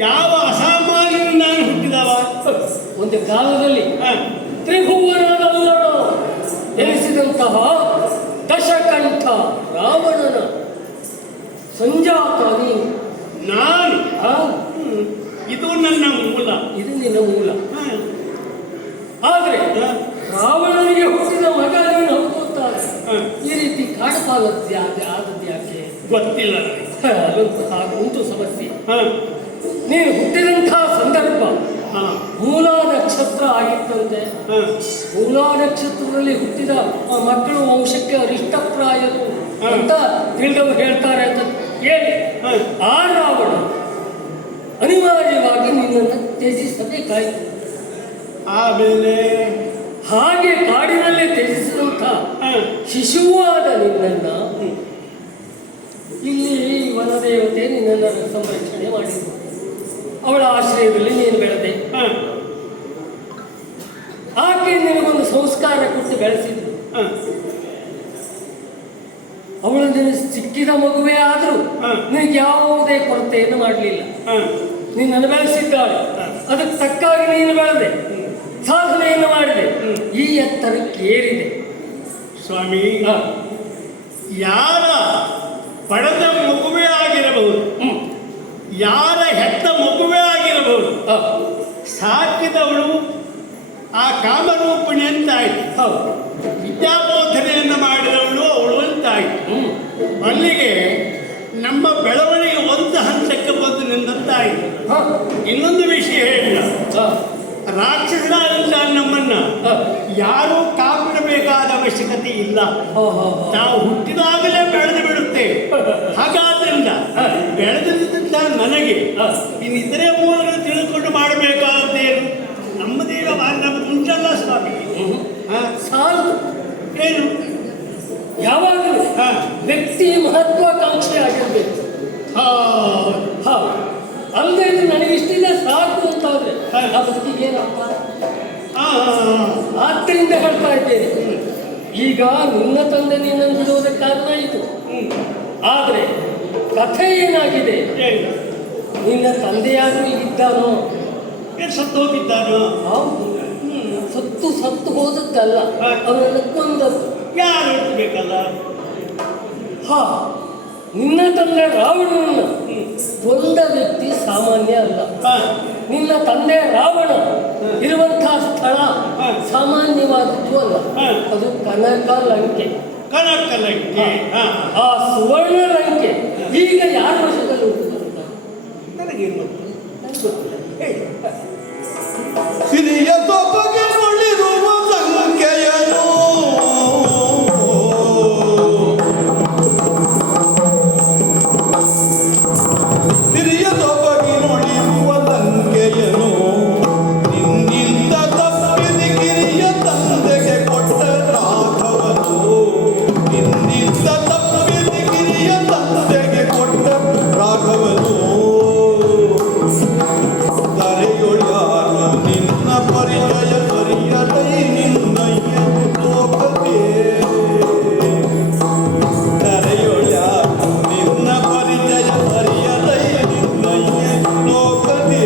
ಯಾವ ಅಸಾಮಾನ್ಯ ನಾನು ಹುಟ್ಟಿದವ? ಒಂದು ಕಾಲದಲ್ಲಿ ಹ, ತ್ರಿಭುವನದಲ್ಲಣ ಎನಿಸಿದಂತಹ ದಶಕಂಠ ರಾವಣನ ಸಂಜಾತ ನೀನು. ನಾನು? ಆ, ಇದು ನನ್ನ ಮೂಲ. ಇದು ನಿನ್ನ ಮೂಲ. ಹ, ಆದ್ರೆ ಹ, ರಾವಣನಿಗೆ ಹುಟ್ಟಿದ ಮಗ ನೀನು ಹೌದು ಅಂತಾರೆ. ಹ. ಈ ರೀತಿ ಕಾಡಪಾದದ್ದು ಆದದ್ದು ಯಾಕೆ? ಗೊತ್ತಿಲ್ಲ ನನಗೆ. ಅಲ್ಲೊಂದು ಹಾಗುಂಟು ಸಮಸ್ಯೆ. ಹ, ನೀನು ಹುಟ್ಟಿದಂತಹ ಸಂದರ್ಭ ಹ, ಮೂಲ ನಕ್ಷತ್ರ ಆಗಿತ್ತಂತೆ. ಹ, ಮೂಲ ನಕ್ಷತ್ರದಲ್ಲಿ ಹುಟ್ಟಿದ ಆ ಮಕ್ಕಳು ವಂಶಕ್ಕೆ ಅರಿಷ್ಟಪ್ರಾಯರು ಹ. ಅಂತ ತಿಳಿದವರು ಹೇಳ್ತಾರೆ ಅಂತ ಹೇಳಿ ಹ. ಆ ರಾವಣ ಅನಿವಾರ್ಯವಾಗಿ ನಿನ್ನನ್ನು ತ್ಯಜಿಸಬೇಕಾಯಿತು. ಆಮೇಲೆ ಹಾಗೆ ಕಾಡಿನಲ್ಲಿ ತ್ಯಜಿಸಿದಂಥ ಹ, ಶಿಶುವಾದ ನಿನ್ನನ್ನು ಇಲ್ಲಿ ವನದೇವತೆ ನಿನ್ನನ್ನು ಸಂರಕ್ಷಣೆ ಮಾಡಿದ್ರು. ಅವಳ ಆಶ್ರಯದಲ್ಲಿ ನೀನು ಬೆಳೆದೆ. ಹ, ಆಕೆ ನಿನಗೊಂದು ಸಂಸ್ಕಾರ ಕೊಟ್ಟು ಬೆಳೆಸಿದ್ರು. ಹ, ಅವಳು ನಿನಗೆ ಸಿಕ್ಕಿದ ಮಗುವೇ ಆದರೂ ಹ. ನಿನಗೆ ಯಾವುದೇ ಕೊರತೆಯನ್ನು ಮಾಡಲಿಲ್ಲ. ನಿನ್ನನ್ನು ಬೆಳೆಸಿದ್ದಾಳೆ, ಅದಕ್ಕೆ ತಕ್ಕಾಗಿ ನೀನು ಬೆಳೆದೆ, ಸಾಧನೆಯನ್ನು ಮಾಡಿದೆ, ಈ ಎತ್ತರಕ್ಕೆ ಏರಿದೆ. ಸ್ವಾಮಿ, ಹ. ಯಾರ ಪಡೆದ ಮಗುವೇ ಆಗಿರಬಹುದು, ಯಾರ ಹೆತ್ತ ಮಗುವೇ ಆಗಿರಬಹುದು, ಹ. ಸಾಕಿದವಳು ಆ ಕಾಮರೂಪಿಣಿ ಅಂತಾಯ್ತು, ಹೌದು. ವಿದ್ಯಾಬೋಧನೆಯನ್ನು ಮಾಡಿದವಳು ಅವಳು ಅಂತಾಯ್ತು. ಅಲ್ಲಿಗೆ ನಮ್ಮ ಬೆಳವಣಿಗೆ ಒಂದು ಹಂತಕ್ಕೆ ಬಂದು ನಿಂದಂತಾಯಿತು. ಹ. ಇನ್ನೊಂದು ವಿಷಯ ಹೇಳಿಲ್ಲ, ಹ. ರಾಕ್ಷಸರಾದಂತ ನಮ್ಮನ್ನ ಹ. ಯಾರೂ ಕಾಪಿಡಬೇಕಾದ ಅವಶ್ಯಕತೆ ಇಲ್ಲ. ಹ. ಹ. ನಾವು ಹುಟ್ಟಿದಾಗಲೇ ಬೆಳೆದು ಬಿಡುತ್ತೇವೆ. ಹಾಗಾದ್ರಿಂದ ಬೆಳೆದಂತ ನನಗೆ ಇನ್ನು ಇತರೆ ಮೂಲಗಳನ್ನು ತಿಳಿದುಕೊಂಡು ಮಾಡಬೇಕಾದ್ದೇನು? ನಮ್ಮದೇ ನಮ್ಗೆ ಮುಂಚಲ್ಲ ಸ್ವಾಮಿ. ಸಾಲು ಏನು? ಯಾವಾಗಲೂ ಹ. ವ್ಯಕ್ತಿ ಮಹತ್ವಾಕಾಂಕ್ಷೆ ಆಗಿರ್ಬೇಕು. ಹೌದು. ಅಲ್ಲದೆ ಇದು ನನಗೆ ಇಷ್ಟಿದೆ ಸಾಕು ಅಂತಾದ್ರೆ ಆ ಬದುಕಿಗೆ ಏನಪ್ಪ? ಆದ್ದರಿಂದ ಹೇಳ್ತಾ ಇದ್ದೇನೆ, ಈಗ ನಿನ್ನ ತಂದೆ ನಿನ್ನನ್ನು ಬಿಡುವುದಕ್ಕೆ ಕಾರಣ ಇದು. ಆದರೆ ಕಥೆ ಏನಾಗಿದೆ, ಏನು? ನಿನ್ನ ತಂದೆಯಾದರೂ ಇದ್ದಾನೋ? ಏನು ಸತ್ತು ಹೋಗಿದ್ದಾನೋ? ಹೌದು. ಸತ್ತು ಹೋದದ್ದಲ್ಲ, ಅವನನ್ನು ಕೊಂದದ್ದು. ಯಾರು ಇರ್ಬೇಕಲ್ಲ? ಹಾ, ನಿನ್ನ ತಂದೆ ರಾವಣನನ್ನು ಕೊಂದ ವ್ಯಕ್ತಿ ಸಾಮಾನ್ಯ ಅಲ್ಲ. ನಿನ್ನ ತಂದೆ ರಾವಣ ಇರುವಂತಹ ಸ್ಥಳ ಸಾಮಾನ್ಯವಾದದ್ದು ಅಲ್ಲ, ಅದು ಕನಕ ಲಂಕೆ. ಕನಕ ಲಂಕೆ. ಆ ಸುವರ್ಣ ಲಂಕೆ ಈಗ ಯಾರ ವಶದಲ್ಲಿ ಉಂಟು? ನನಗೇನು ಸಿರಿಯ ಸೊಬಗೆ ನುಡಿರುವ ಸಂಖ್ಯೆಯನು ಸಿರಿಯ ಸೊಬಗೆ ನುಡಿರುವ ಸಂಖ್ಯೆಯನು ನಿನ್ನಿಂದ ತಪ್ಪಿಸಿ ಕಿರಿಯ ತಂದೆಗೆ ಕೊಟ್ಟ ರಾಘವನು ನಿನ್ನಿಂದ ತಪ್ಪಿಸಿ ಕಿರಿಯ ತಂದೆಗೆ ಕೊಟ್ಟ ರಾಘವನು ಕರೆಯೊಳ್ಯಾರ ನಿನ್ನ ಪರಿಚಯ ಪರಿಯಲೈ ನಿನ್ನಯ್ಯ ಲೋಕಕ್ಕೆ ಕರೆಯೊಳ್ಯಾರ ನಿನ್ನ ಪರಿಚಯ ಪರಿಯಲೈ ನಿನ್ನಯ್ಯ ಲೋಕಕ್ಕೆ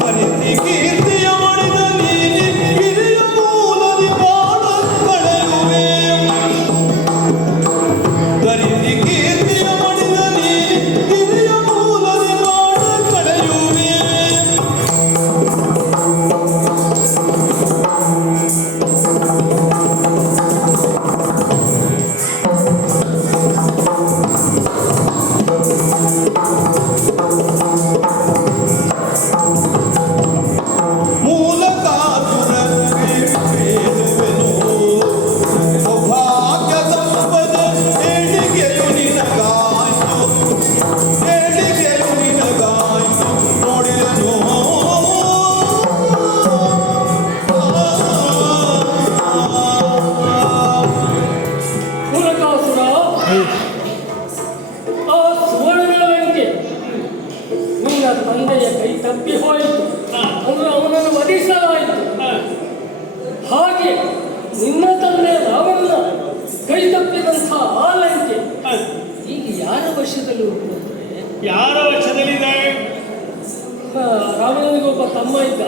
ಹರಿಸಿ ಕೀರ್ತಿಯ ಮಾಡಿದ ನೀನಿ ಹಿರಿಯ ಮೂಲದಿ ಬಾಳ ಕಳೆಯುವೆ ಧರಿಸಿ ಕೀರ್ತಿಯ ಮಾಡಿದ ನೀನಿ ಹಿರಿಯ ಮೂಲದಿ ಬಾಳ ಕಳೆಯುವೆ ಮೂಲ ಕಾತುರಕ್ಕೆ ಬೇಡುವೆನು ಸೌಭಾಗ್ಯ ಸಂಪದ ಏಳಿಗೆಯು ನಿನಗಾಯ್ತು ಏಳಿಗೆಯು ನಿನಗಾಯ್ತು ನೋಡಿದನು ಪುರಕಾಸುರ, ಆ ಸುವರ್ಣ ಲಂಕೆ ನಿನ್ನ ತಂದೆಯ ಕೈ ತಪ್ಪಿ ಹೋಯಿತು, ಅಂದ್ರೆ ಅವನನ್ನು ವಧಿಸಲಾಯಿತು. ಹಾಗೆ ನಿನ್ನ ತಂದೆ ರಾವಣನ ಕೈ ತಪ್ಪಿದಂತಹ ಆ ಲಂಕೆ ಈಗ ಯಾರ ವಶದಲ್ಲಿ ಉಂಟು ಅಂದ್ರೆ, ಯಾರ ವಶದಲ್ಲಿದೆ? ರಾವಣನಿಗೆ ಒಬ್ಬ ತಮ್ಮ ಇದ್ದ.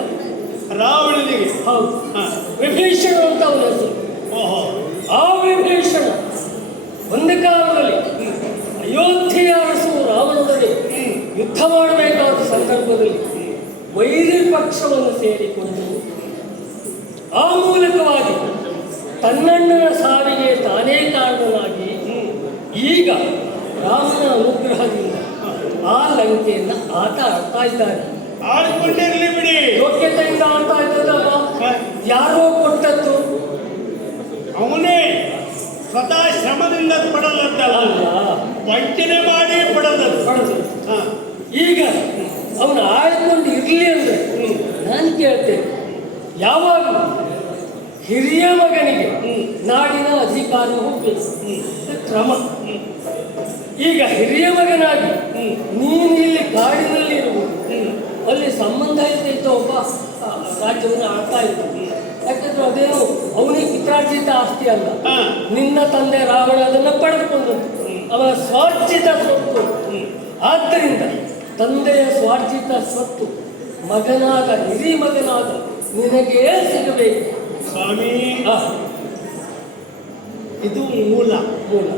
ರಾವಣನಿಗೆ. ಹೌದು. ಹ. ವಿಭೀಷಣ ಅಂತ ಅವನ ಹೆಸರು. ಓಹೋ. ಆ ವಿಭೀಷಣ ಒಂದು ಕಾಲದಲ್ಲಿ ಅಯೋಧ್ಯೆಯ ಅರಸು ರಾವಣನಲ್ಲಿ ಯುದ್ಧ ಮಾಡಬೇಕಾದ ಸಂದರ್ಭದಲ್ಲಿ ವೈರಿ ಪಕ್ಷವನ್ನು ಸೇರಿಕೊಂಡು ಆ ಮೂಲಕವಾಗಿ ತನ್ನಣ್ಣನ ಸಾವಿಗೆ ತಾನೇ ಕಾರಣನಾಗಿ ಈಗ ರಾಮನ ಅನುಗ್ರಹದಿಂದ ಆ ಲಂಕೆಯನ್ನು ಆಟ ಆಡ್ತಾ ಇದ್ದಾನೆ. ಆಡಿಕೊಂಡಿರ್ಲಿ ಬಿಡಿ. ಯೋಗ್ಯತೆಯಿಂದ ಆಡ್ತಾ ಇದ್ದದಲ್ಲ, ಯಾರೋ ಕೊಟ್ಟದ್ದು ಅವನೇ ಸ್ವತಃ ಶ್ರಮದಿಂದ ಪಡಲದ್ದಲ್ಲ, ಅಲ್ಲ, ವಂಚನೆ ಮಾಡಿ ಪಡೆದದ್ದು. ಪಡೆದು. ಹ. ಈಗ ಅವನು ಆಡ್ಕೊಂಡು ಇರಲಿ ಅಂದ್ರೆ ನಾನು ಕೇಳ್ತೇನೆ, ಯಾವಾಗ ಹಿರಿಯ ಮಗನಿಗೆ ನಾಡಿನ ಅಧಿಕಾರ ಹೋಗ್ಬೇಕು, ಕ್ರಮ. ಈಗ ಹಿರಿಯ ಮಗನಾಗಿ ನೀನು ಇಲ್ಲಿ ಕಾಡಿನಲ್ಲಿ ಇರುವುದು, ಅಲ್ಲಿ ಸಂಬಂಧ ಇದ್ದ ಒಬ್ಬ ರಾಜ್ಯವನ್ನು ಆಳ್ತಾ ಇದ್ದ, ಯಾಕಂದ್ರೆ ಅದೇನು ಅವನಿಗೆ ಪಿತ್ರಾರ್ಜಿತ ಆಸ್ತಿ ಅಲ್ಲ. ಹಾ. ನಿನ್ನ ತಂದೆ ರಾವಣ ಅದನ್ನು ಪಡೆದುಕೊಂಡದ್ದು ಅವನ ಸ್ವಾರ್ಜಿತ ಸ್ವತ್ತು. ಆದ್ದರಿಂದ ತಂದೆಯ ಸ್ವಾರ್ಜಿತ ಸ್ವತ್ತು ಮಗನಾದ ಹಿರಿ ಮಗನಾದ ನಿನಗೇ ಸಿಗಬೇಕು ಸ್ವಾಮಿ. ಆ, ಇದು ಮೂಲ. ಮೂಲ.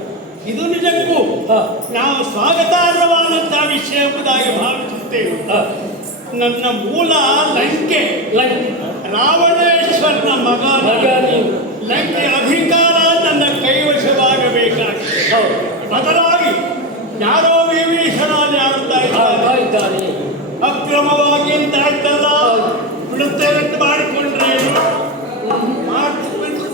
ಇದು ನಿಜಕ್ಕೂ ಆ, ನಾವು ಸ್ವಾಗತಾರ್ಹವಾದಂತಹ ವಿಷಯ ಎಂಬುದಾಗಿ ಭಾವಿಸುತ್ತೇವೆ. ಆ, ನನ್ನ ಮೂಲ ಲಂಕೆ. ಲಂಕೆ. ರಾವಣೇಶ್ವರನ ಮಗ ಮಗ ನೀನು. ಲಂಕೆ ಅಧಿಕಾರ ನನ್ನ ಕೈವಶವಾಗಬೇಕಾಗಿದೆ. ಹೌದು. ಬದಲಾಗಿ ಯಾರೋ ವಿಭೀಷಣಾದಿ ಆಡುತ್ತಾ ಇದ್ದಾರೆ. ಇದ್ದಾನೆ. ಅಕ್ರಮವಾಗಿ ಅಂತ ಆಗ್ತದ ಬಿಡುತ್ತೇವೆ ಅಂತ ಮಾಡಿಕೊಂಡ್ರೆ ಮಾಡ್ತಿರ್ಬೇಕು.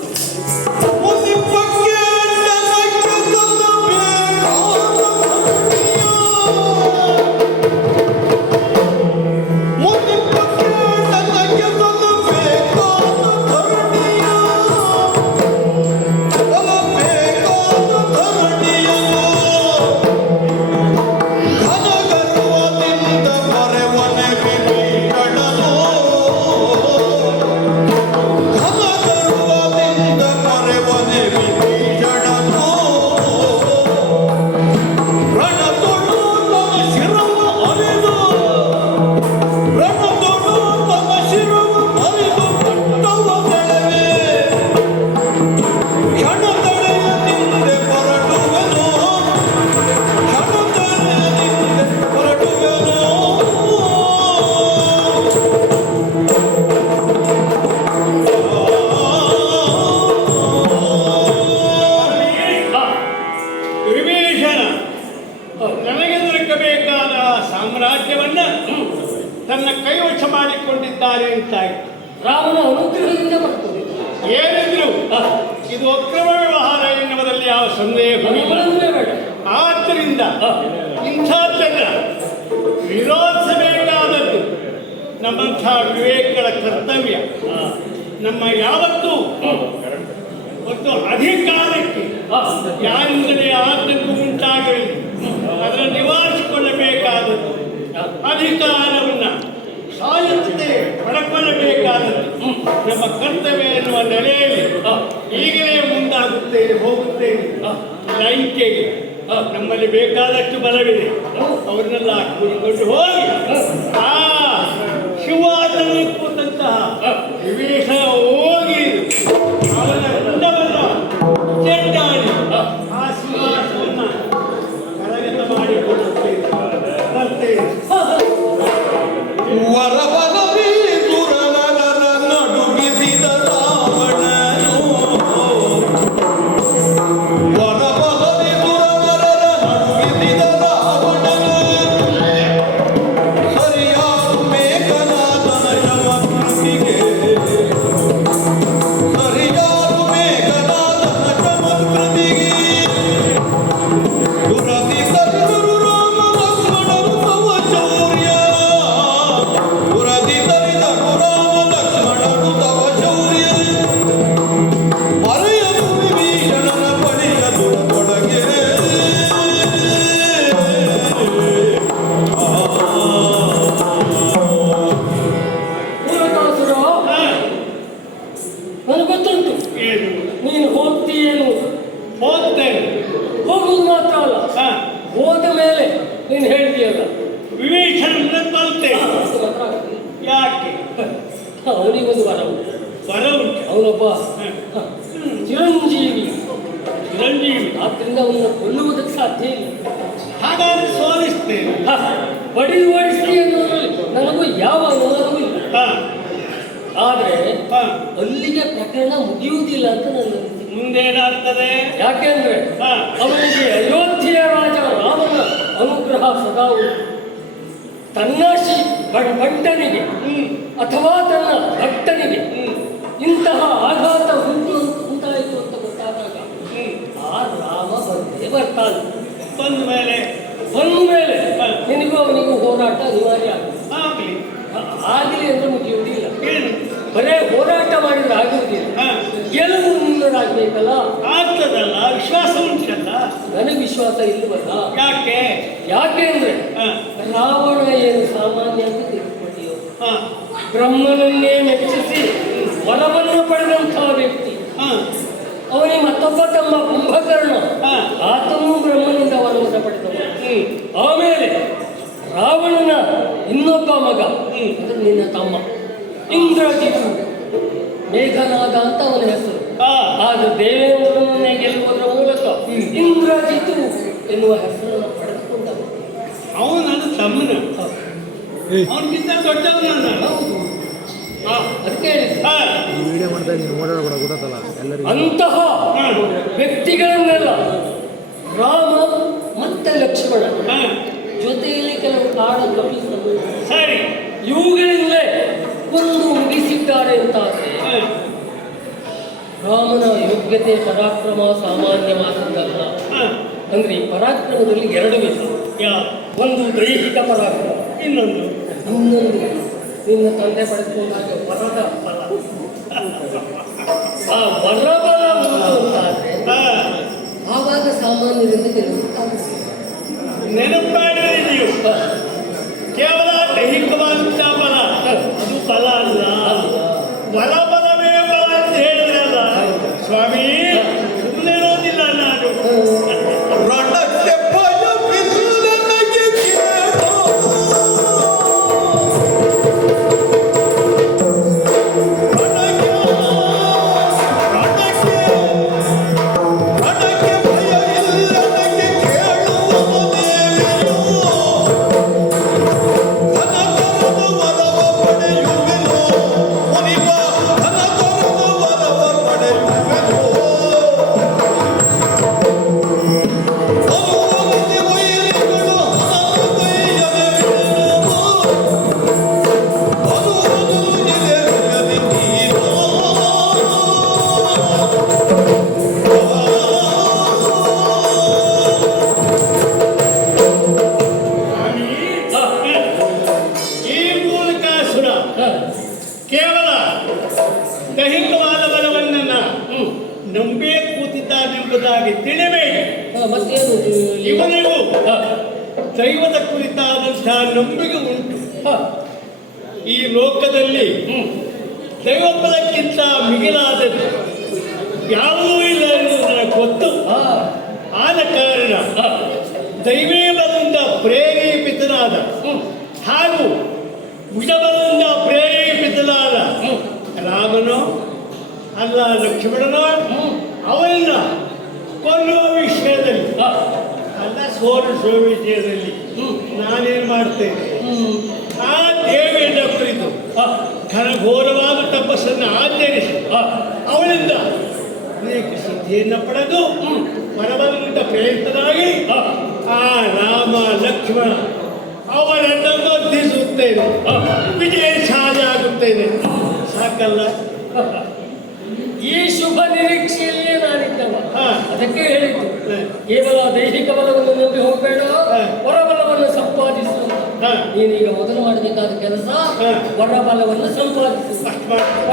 ನನಗೆ ದೊರಕಬೇಕಾದ ಸಾಮ್ರಾಜ್ಯವನ್ನ ತನ್ನ ಕೈವಶ ಮಾಡಿಕೊಂಡಿದ್ದಾರೆ ಅಂತಾಯ್ತು. ರಾವಣ ಅನುಗ್ರಹದಿಂದ ಮಾಡ್ಕೊಂಡಿದ್ದ. ಏನಿದ್ರು ಇದು ಅಕ್ರಮ ವ್ಯವಹಾರ ಎನ್ನುವುದರಲ್ಲಿ ಯಾವ ಸಂದೇಹವಿಲ್ಲ. ಬೇಡ. ಆದ್ದರಿಂದ ಇಂಥದ್ದನ್ನ ವಿರೋಧಿಸಬೇಕಾದದ್ದು ನಮ್ಮಂಥ ವಿವೇಕಗಳ ಕರ್ತವ್ಯ. ನಮ್ಮ ಯಾವತ್ತೂ ಮತ್ತು ಅಧಿಕಾರಕ್ಕೆ ಯಾರಿಂದಲೇ ಆತಂಕ ಉಂಟಾಗಲಿ ಅದನ್ನು ನಿವಾರಿಸಿಕೊಳ್ಳಬೇಕಾದದ್ದು, ಅಧಿಕಾರವನ್ನ ಸಾಯುತ್ತೆ ಪಡ್ಕೊಳ್ಳಬೇಕಾದದ್ದು ನಮ್ಮ ಕರ್ತವ್ಯ ಎನ್ನುವ ನೆಲೆಯಲ್ಲಿ ಈಗಲೇ ಮುಂದಾಗುತ್ತೇನೆ, ಹೋಗುತ್ತೇನೆ. ಲಂಕೆಗೆ ನಮ್ಮಲ್ಲಿ ಬೇಕಾದಷ್ಟು ಬಲವಿದೆ, ಅವರನ್ನೆಲ್ಲ ಕೂಡಿಕೊಂಡು ಹೋಗಿ ಆ ಶಿವಾಸನ ಕೂತಂತಹ ವಿಭೀಷಣ ಹೋಗಿ ಅವನ ಗುಂಡವನ್ನ ಚೆಂಡಾಡಿ ಆ ಸಿಂಹಾಸವನ್ನ ಕರಗತ ಮಾಡಿಕೊಳ್ಳುತ್ತೇನೆ. ವರಬಲವೇ ದುರನರ ನಡುಗಿಸಿದ ರಾವಣನು. ವರಬಲವೇ ದುರನರ ನಡುಗಿಸಿದ ರಾವಣನು. ಸರಿಯಾದ ಮೇಘನಾದನ ಚಮತ್ಕೃತಿಗೆ. ಸರಿಯಾದ ಮೇಘನಾದನ ಚಮತ್ಕೃತಿಗೆ. ದುರದಿ ತರಿದರು ರಾಮ ಲಕ್ಷ್ಮಣರು ತವ ಶೌರ್ಯ. ದುರದಿ ತರಿದರು ರಾಮ ಲಕ್ಷ್ಮಣರು ತವ ಶೌರ್ಯ. ಮರೆಯಲು ವಿಭೀಷಣನ ಬಳಿಯಲು ತೊಡಗೆ. ಪೂರಕಾಸುರ, ನನಗೆ ಗೊತ್ತುಂಟು ಏನು ನೀನು ಹೋಗ್ತೀಯೇನು. ಹೋಗ್ತೇನೆ. ಹೋಗುವುದು ಮಾತ್ರ ಅಲ್ಲ, ಹೋದ ಮೇಲೆ ನೀನು ಹೇಳ್ತೀಯಲ್ಲ ವಿಭೀಷಣನ ಕೊಲ್ತೇನೆ. ಯಾಕೆ? ಅವನಿಗೊಂದು ವರ ಉಂಟು. ವರ ಉಂಟು. ಅವನೊಬ್ಬ ಚಿರಂಜೀವಿ. ಚಿರಂಜೀವಿ. ಆದ್ದರಿಂದ ಅವನನ್ನು ಕೊಲ್ಲುವುದಕ್ಕೆ ಸಾಧ್ಯ ಇಲ್ಲ. ಹಾಗಾದ್ರೆ ಸೋಲಿಸ್ತೇನೆ. ಬಡಿ ಓಡಿಸಿ ಅನ್ನೋದ್ರಲ್ಲಿ ನನಗೂ ಯಾವ ಅನುಮಾನವೂ ಇಲ್ಲ. ಆದರೆ ಅಲ್ಲಿಗೆ ಪ್ರಕರಣ ಮುಗಿಯುವುದಿಲ್ಲ ಅಂತ ನನ್ನ ಅನಿಸಿಕೆ. ಮುಂದೇನಾಗ್ತದೆ? ಯಾಕೆಂದ್ರೆ ಅವನಿಗೆ ಅಯೋಧ್ಯೆಯ ರಾಜ ರಾಮನ ಅನುಗ್ರಹ ಸದಾ ಉಂಟು. ತನ್ನ ಭಟ್ಟನಿಗೆ ಅಥವಾ ತನ್ನ ಭಕ್ತನಿಗೆ ಇಂತಹ ಆಘಾತ ಉಂಟಾಯಿತು ಅಂತ ಗೊತ್ತಾದಾಗ ಆ ರಾಮ ಬಂದೇ ಬರ್ತಾನೆ. ಬಂದ ಮೇಲೆ ನಿನಗೂ ಅವನಿಗೂ ಹೋರಾಟ ಅನಿವಾರ್ಯ ಆಗ್ಲಿ. ಆಗಲಿ ಅಂದ್ರೆ ಮುಗಿಯುವುದಿಲ್ಲ. ಏನು? ಬರೇ ಹೋರಾಟ ಮಾಡಿದ್ರೆ ಆಗುವುದಿಲ್ಲ, ಗೆಲುವು ಮುಂದರಾಗಬೇಕಲ್ಲ. ಆಗ್ತದಲ್ಲ, ವಿಶ್ವಾಸ ಉಂಟಲ್ಲ. ನನಗೆ ವಿಶ್ವಾಸ ಇಲ್ಲವಲ್ಲ. ಯಾಕೆ? ಯಾಕೆಂದ್ರೆ ರಾವಣ ಏನು ಸಾಮಾನ್ಯ ಅಂತ ತಿಳ್ಕೊಂಡಿಯೋ. ಬ್ರಹ್ಮನನ್ನೇ ಮೆಚ್ಚಿಸಿ ವರವನ್ನು ಪಡೆದಂತಹ ವ್ಯಕ್ತಿ. ಹಾ ಅವನಿಗೆ ಮತ್ತೊಬ್ಬ ತಮ್ಮ ಕುಂಭಕರ್ಣ, ಹಾ. ಆತನೂ ಬ್ರಹ್ಮನಿಂದ ವರವನ್ನು ಪಡೆದವ. ಆಮೇಲೆ ರಾವಣನ ಇನ್ನೊಬ್ಬ ಮಗ, ಅಂದ್ರೆ ನಿನ್ನ ತಮ್ಮ ಇಂದ್ರಜಿತು, ಮೇಘನಾದ ಅಂತ ಅವನ ಹೆಸರು. ಆಗ ದೇವೇಂದ್ರನನ್ನೇ ಗೆಲ್ಲುವುದರ ಮೂಲಕ ಇಂದ್ರಜಿತು ಎನ್ನುವ ಹೆಸರನ್ನು ಪಡೆದುಕೊಂಡವ. ಅವನು ನನ್ನ ತಮ್ಮನ, ಅವನಿಗಿಂತ ದೊಡ್ಡವನನ್ನ. ಅದಕ್ಕೆ ಹೇಳಿದ್ದು. ವಿಡಿಯೋ ಮಾಡ್ತಾ ಇದ್ದೀನಿ, ನೋಡೋಣ ಕೂಡ ಗೊತ್ತಲ್ಲ ಎಲ್ಲರಿಗೂ. ಅಂತಹ ವ್ಯಕ್ತಿಗಳನ್ನೆಲ್ಲ ರಾಮ ಮತ್ತೆ ಲಕ್ಷ್ಮಣ ಜೊತೆಯಲ್ಲಿ ಕೆಲವು ಕಾಡ ಕಪಿಗಳು ಸರಿ, ಇವುಗಳಿಂದಲೇ ಒಂದು ಮುಗಿಸಿದ್ದಾರೆ ಅಂತಾದ್ರೆ ರಾಮನ ಯೋಗ್ಯತೆ ಪರಾಕ್ರಮ ಸಾಮಾನ್ಯವಾದದ್ದಲ್ಲ. ಅಂದ್ರೆ ಈ ಪರಾಕ್ರಮದಲ್ಲಿ ಎರಡು ವಿಧ. ಒಂದು ದೈಹಿಕ ಪರಾಕ್ರಮ, ಇನ್ನೊಂದು ನಿನ್ನ ತಂದೆ ಪಡೆದುಕೊಂಡಾಗ ವರದ ಬಲ. ಆ ವರಬಲ ಅಂತಾದ್ರೆ ಆವಾಗ ಸಾಮಾನ್ಯರಿಂದ ಗೆಲ್ಲುತ್ತಾಗುತ್ತೆ. ನೆನಪಾಡಿದ್ರೆ ನೀವು ಕೇವಲ ದೈಹಿಕವಾದಂತಹ ಬಲ, ಅದು ಬಲ ಅಲ್ಲ. ವರಬಲವೇ ಬಲ ಅಂತ ಹೇಳಿದ್ರಲ್ಲ ಸ್ವಾಮಿ, ಸುಮ್ಮನೆ ಇರೋದಿಲ್ಲ ನಾನು. ರಣಕ್ಕೆ ಭಯವಿಲ್ಲನಗೆ ಕೇಳೋ. ರಣಕ್ಕೆ ಭಯವಿಲ್ಲನಗೆ ಕೇಳುವ ದೇವಿಯೋ. ಧನ ತೊರೆದು ವರವ ಪಡೆಯುವೆನೋ. ಮುನಿವ ಧನ ತೊರೆದು ವರವ ಪಡೆಯುವೆನೋ. ಅನುಭವಕ್ಕೆ ವೈರಿಗಳು ಹಣದ ಕೈಯನೆ ಬಿಡುವೋ. ಅನುಭವನು ಎದೆಯಲಿ ನೀನೋ. ಈ ಮೂಲಕಾಸುರ ಕೇವಲ ದೈಹಿಕವಾದ ಬಲವನ್ನ ನಂಬೇ ಕೂತಿದ್ದಾನೆಂಬುದಾಗಿ ತಿಳಿಬೇಡಿ. ಮತ್ತೇನು ಇವನಿಗೂ ದೈವದ ಕುರಿತಾದಂತಹ ನಂಬಿಕೆ ಉಂಟು. ಈ ಲೋಕದಲ್ಲಿ ದೈವಬಲಕ್ಕಿಂತ ಮಿಗಿಲಾದದ್ದು ಯಾವುದೂ ಇಲ್ಲ ಎನ್ನುವುದು ನನಗೆ ಗೊತ್ತು. ಆದ ಕಾರಣ ದೈವೀ ಬಲದಿಂದ ಪ್ರೇರೇಪಿತನಾದ ಹಾಗೂ ಭುಜಬಲದಿಂದ ಪ್ರೇರೇಪಿತನಾದ ರಾಮನೋ ಅಲ್ಲ ಲಕ್ಷ್ಮಣನೋ ಅವನ್ನ ಕೊಲ್ಲುವ ವಿಷಯದಲ್ಲಿ ಅಲ್ಲ ಸೋಲಿಸುವ ವಿಷಯದಲ್ಲಿ ನಾನೇನು ಮಾಡ್ತೇನೆ? ಆ ದೇವಿಯನ್ನು ಕುರಿತು ಘನಘೋರವಾದ ತಪಸ್ಸನ್ನು ಆಚರಿಸಿ ಅವಳಿಂದ ಅನೇಕ ಸಿದ್ಧಿಯನ್ನು ಪಡೆದು ಪರಬಲದಿಂದ ಪ್ರೇರಿತನಾಗಿ ಆ ರಾಮ ಲಕ್ಷ್ಮಣ ಅವರನ್ನು ಮರ್ದಿಸುತ್ತೇನೆ, ವಿಜಯ ಸಾಧ ಆಗುತ್ತೇನೆ. ಸಾಕಲ್ಲ? ಈ ಶುಭ ನಿರೀಕ್ಷೆಯಲ್ಲೇ ನಾನಿದ್ದವ. ಅದಕ್ಕೆ ಹೇಳಿದ್ದು, ಕೇವಲ ದೈಹಿಕ ಬಲವನ್ನು ನಂಬಿ ಹೋಗಬೇಡ, ಹೊರಬಲವನ್ನು ಸಂಪಾದಿಸು. ನೀನೀಗ ಮೊದಲು ಮಾಡಬೇಕಾದ ಕೆಲಸ ಹೊರಬಲವನ್ನು ಸಂಪಾದಿಸು.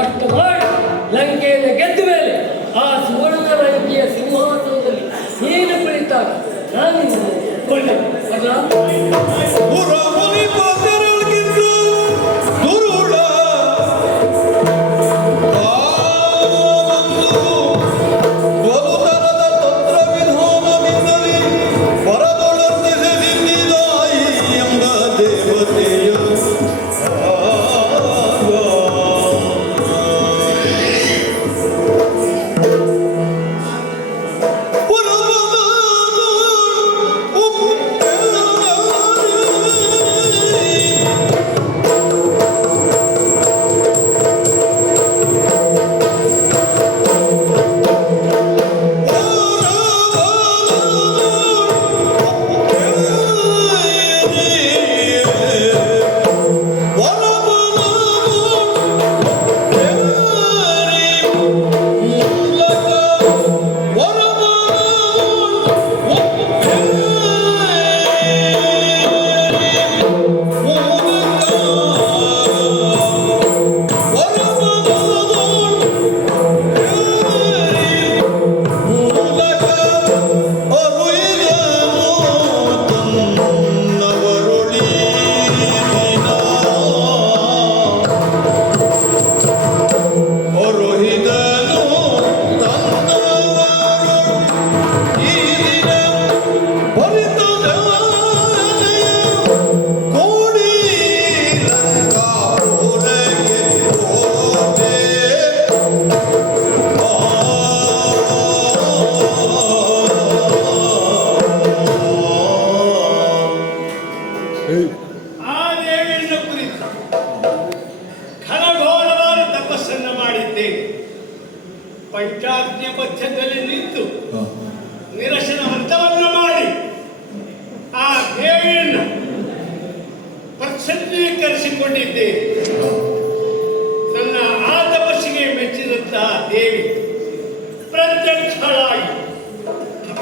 ಅಷ್ಟು ಮಾಡಿ ಲಂಕೆಯನ್ನು ಗೆದ್ದ ಮೇಲೆ ಆ ಸುವರ್ಣ ಲಂಕೆಯ ಸಿಂಹಾಸನದಲ್ಲಿ ನೀನು ಕುಳಿತಾಗ ನಾನು ಕೊಳ್ಳೆ ಅಲ್ಲ. ಪುರಮುನಿ ಪಾತ್ರರೊಳಗಿಂದು ದುರುಳ ಬಹುತರದ ತಂತ್ರ ವಿಧಾನದಿಂದಲೇ ವರದೊಳಂದಿದೆ ನಿಂದಿದಾಯಿ ಎಂಬ ದೇವತೆಯ ಪುರಮದ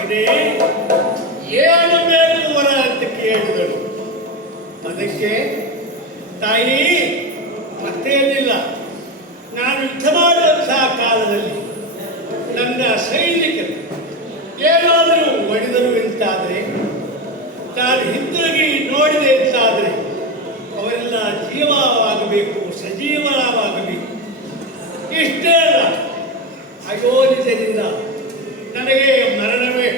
ಮಗನೇ, ಏನು ಬೇಕು ವರ ಅಂತ ಕೇಳಿದಳು. ಅದಕ್ಕೆ ತಾಯಿ ಮತ್ತೇನಿಲ್ಲ, ನಾನು ಯುದ್ಧ ಮಾಡುವಂತಹ ಕಾಲದಲ್ಲಿ ನನ್ನ ಸೈನಿಕರು ಏನಾದರೂ ಒಡೆದರು ಎಂತಾದರೆ, ನಾನು ಹಿಂದಿರುಗಿ ನೋಡಿದೆ ಎಂತಾದರೆ ಅವರೆಲ್ಲ ಜೀವವಾಗಬೇಕು, ಸಜೀವವಾಗಬೇಕು. ಇಷ್ಟೇ ಅಲ್ಲ, ಅಯೋನಿಜರಿಂದ ನನಗೆ ಮರಣವೇ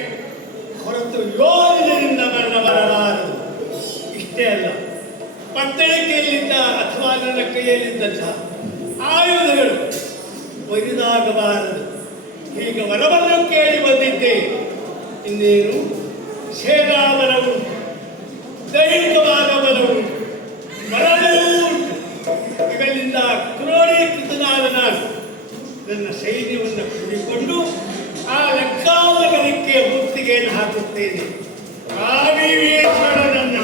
ಹೊರತು ಯೋನಿಜರಿಂದ ಮರಣ ಬರಬಾರದು. ಇಷ್ಟೇ ಅಲ್ಲ, ಪಟ್ಟಣಿಕೆಯಲ್ಲಿದ್ದ ಅಥವಾ ನನ್ನ ಕೈಯಲ್ಲಿದ್ದಂತಹ ಆಯುಧಗಳು ಒಯ್ದಾಗಬಾರದು. ಈಗ ವರವನ್ನು ಕೇಳಿ ಬಂದಿದ್ದೆ. ಇನ್ನೇನು ಸೇನಾಬಲವು, ದೈಹಿಕವಾದ ಬಲವು, ಬಲವೂ ಇವೆಲ್ಲಿಂದ ಕ್ರೋಢೀಕೃತನಾದ ನಾನು ನನ್ನ ಸೈನ್ಯವನ್ನು ಕೂಡಿಕೊಂಡು ಆ ಲಂಕಾನಗರಕ್ಕೆ ಮುತ್ತಿಗೆಯನ್ನು ಹಾಕುತ್ತೇನೆ. ಆ ವಿವೇಚನನ್ನ